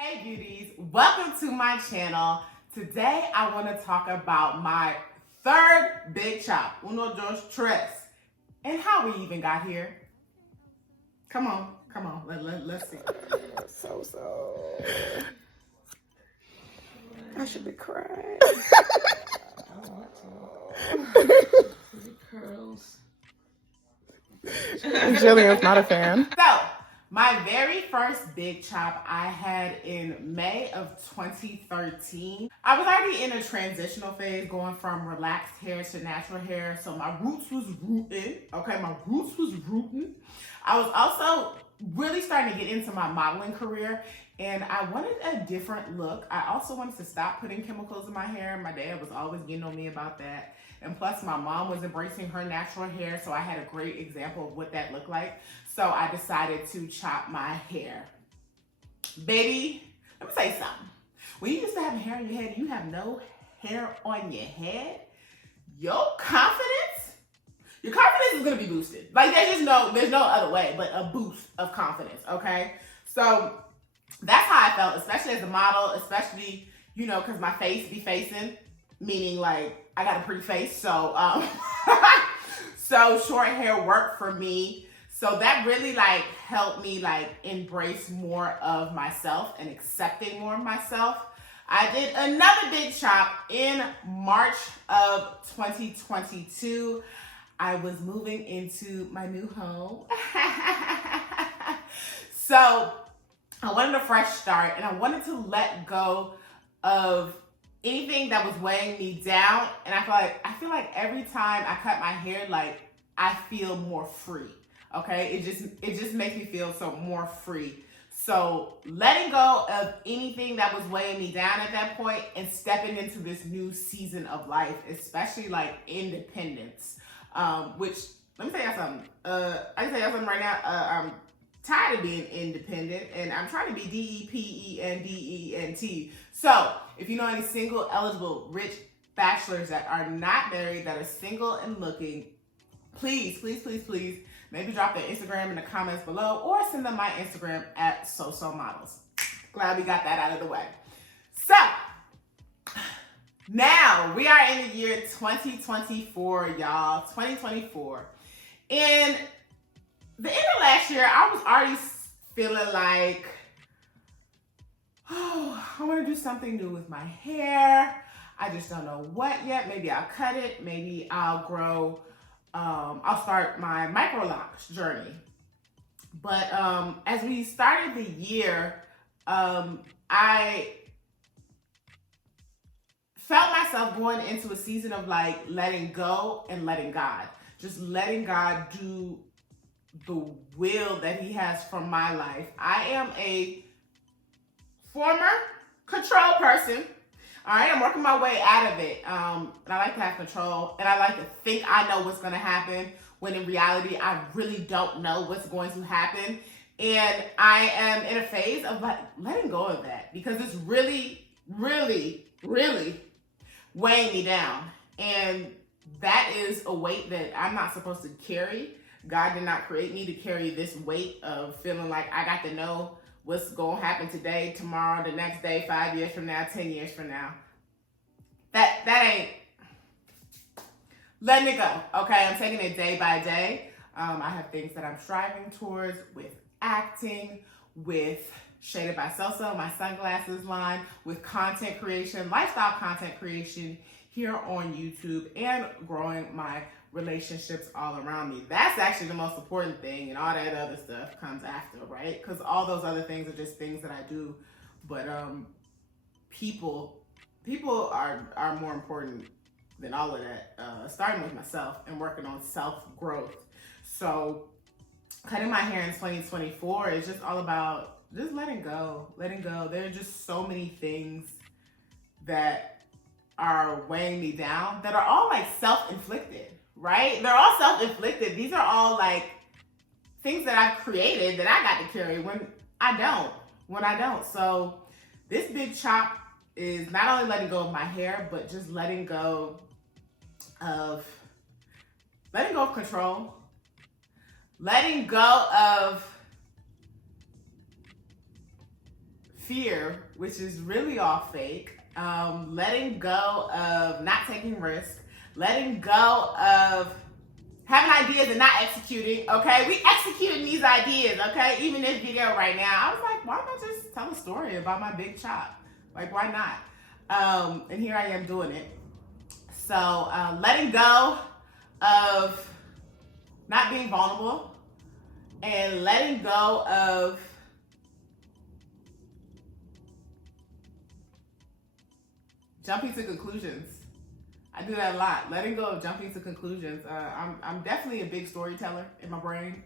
Hey beauties, welcome to my channel. Today I want to talk about my third big chop, uno, dos, tres, and how we even got here. Come on, let's see. So. I should be crying. Curls. Jillian's not a fan. So, my very first big chop I had in May of 2013. I was already in a transitional phase going from relaxed hair to natural hair. So my roots was rooting. Okay, my roots was rooting. I was also really starting to get into my modeling career and I wanted a different look. I also wanted to stop putting chemicals in my hair. My dad was always getting on me about that. And plus my mom was embracing her natural hair, so I had a great example of what that looked like. So I decided to chop my hair. Baby, let me say something. When you used to have hair on your head and you have no hair on your head, your confidence is gonna be boosted. Like there's no other way but a boost of confidence, okay? So that's how I felt, especially as a model, especially, you know, because my face be facing, meaning like I got a pretty face, so so short hair worked for me. So that really like helped me like embrace more of myself and accepting more of myself. I did another big chop in March of 2022. I was moving into my new home. So I wanted a fresh start and I wanted to let go of anything that was weighing me down. And I feel like every time I cut my hair, like I feel more free. Okay, it just makes me feel so more free. So letting go of anything that was weighing me down at that point and stepping into this new season of life, especially like independence. Which let me tell you something. I can tell you something right now. I'm tired of being independent and I'm trying to be DEPENDENT. So if you know any single, eligible, rich bachelors that are not married, that are single and looking, please maybe drop their Instagram in the comments below or send them my Instagram at SoSoModels. Glad we got that out of the way. So now we are in the year 2024, y'all. 2024. And the end of last year, I was already feeling like, oh, I want to do something new with my hair. I just don't know what yet. Maybe I'll cut it. Maybe I'll grow. I'll start my micro locks journey. But as we started the year, I felt myself going into a season of like letting go and letting God. Just letting God do the will that he has for my life. I am a former control person. All right, I'm working my way out of it. And I like to have control and I like to think I know what's going to happen when in reality, I really don't know what's going to happen. And I am in a phase of like letting go of that because it's really weighing me down. And that is a weight that I'm not supposed to carry. God did not create me to carry this weight of feeling like I got to know what's going to happen today, tomorrow, the next day, 5 years from now, 10 years from now. That ain't letting it go. Okay, I'm taking it day by day. I have things that I'm striving towards with acting, with Shaded by Soso, my sunglasses line, with content creation, lifestyle content creation here on YouTube, and growing my relationships all around me. That's actually the most important thing, and all that other stuff comes after, right? Because all those other things are just things that I do, but people are more important than all of that, starting with myself and working on self-growth. So cutting my hair in 2024 is just all about just letting go. There are just so many things that are weighing me down that are all like self-inflicted, right? They're all self-inflicted. These are all like things that I've created that I got to carry when I don't. So this big chop is not only letting go of my hair, but just letting go of control, letting go of fear, which is really all fake, letting go of not taking risks, letting go of having ideas and not executing, okay? We executing these ideas, okay? Even this video right now, I was like, why don't I just tell a story about my big chop? Like, why not? And here I am doing it. So letting go of not being vulnerable and letting go of jumping to conclusions. I do that a lot. Letting go of jumping to conclusions. I'm definitely a big storyteller in my brain.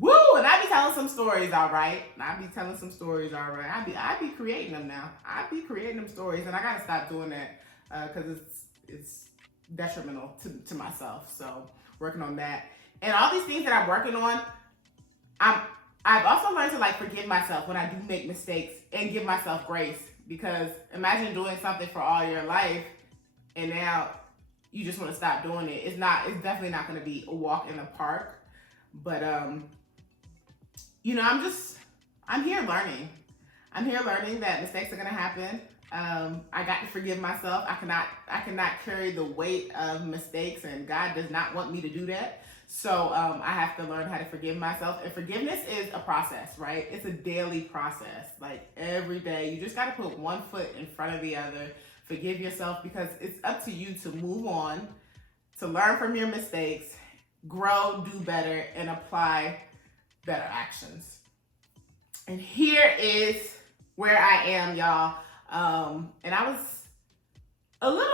Woo! And I be telling some stories, all right. I be creating them now. I be creating them stories, and I gotta stop doing that because it's detrimental to myself. So working on that, and all these things that I'm working on, I've also learned to like forgive myself when I do make mistakes and give myself grace. Because imagine doing something for all your life and now you just want to stop doing it. It's definitely not going to be a walk in the park. But, you know, I'm here learning. I'm here learning that mistakes are going to happen. I got to forgive myself. I cannot carry the weight of mistakes, and God does not want me to do that. So I have to learn how to forgive myself. And forgiveness is a process, right? It's a daily process. Like every day, you just got to put one foot in front of the other. Forgive yourself, because it's up to you to move on, to learn from your mistakes, grow, do better, and apply better actions. And here is where I am, y'all. And I was a little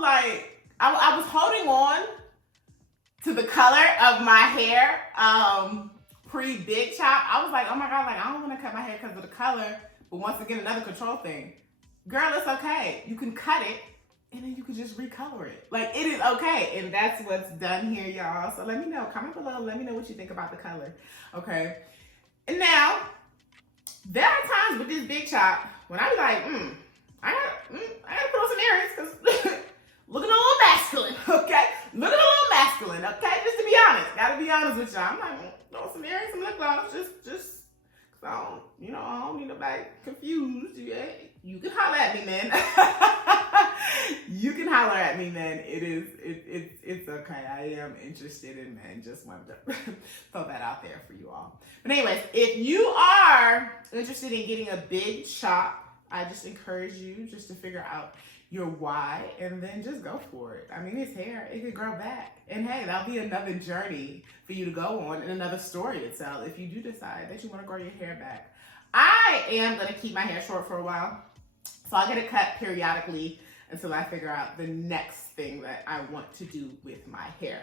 like, I was holding on to the color of my hair pre-big chop. I was like, oh my God, like I don't want to cut my hair because of the color. But once again, another control thing. Girl, it's okay. You can cut it and then you can just recolor it. Like, it is okay. And that's what's done here, y'all. So let me know. Comment below. Let me know what you think about the color. Okay. And now, there are times with this big chop when I be like, I gotta put on some earrings because looking a little masculine, okay? Looking a little masculine, okay? Just to be honest. Gotta be honest with y'all. I'm like, throw some earrings, some lip gloss, just cause I don't need nobody confused. Yeah, you can holler at me, man. You can holler at me, man. It's okay. I am interested in men. Just wanted to throw that out there for you all. But anyways, if you are interested in getting a big chop, I just encourage you just to figure out your why and then just go for it. I mean, it's hair. It could grow back. And hey, that'll be another journey for you to go on and another story to tell if you do decide that you want to grow your hair back. I am going to keep my hair short for a while. So I'll get it cut periodically until I figure out the next thing that I want to do with my hair.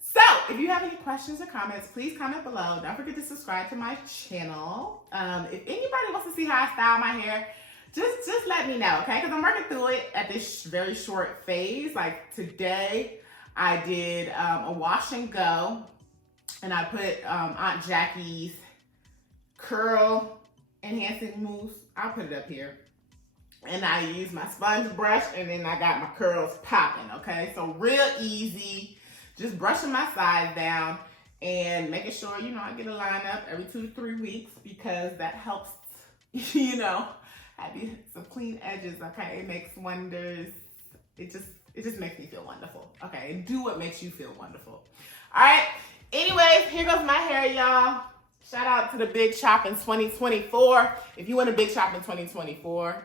So if you have any questions or comments, please comment below. Don't forget to subscribe to my channel. If anybody wants to see how I style my hair, just let me know, okay? Because I'm working through it at this very short phase. Like today, I did a wash and go, and I put Aunt Jackie's curl enhancing mousse. I'll put it up here. And I used my sponge brush, and then I got my curls popping, okay? So real easy, just brushing my sides down and making sure, I get a line up every 2 to 3 weeks, because that helps, have some clean edges, okay? It makes wonders. It just makes me feel wonderful, okay? And do what makes you feel wonderful. All right. Anyways, here goes my hair, y'all. Shout out to the big chop in 2024. If you want a big chop in 2024,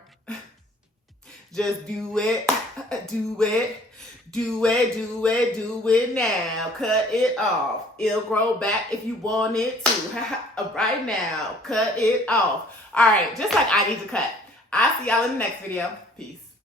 just do it. Do it. Do it, do it, do it now. Cut it off. It'll grow back if you want it to. Right now, cut it off. All right, just like I need to cut. I'll see y'all in the next video. Peace.